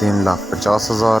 3,50,000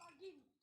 Lagi.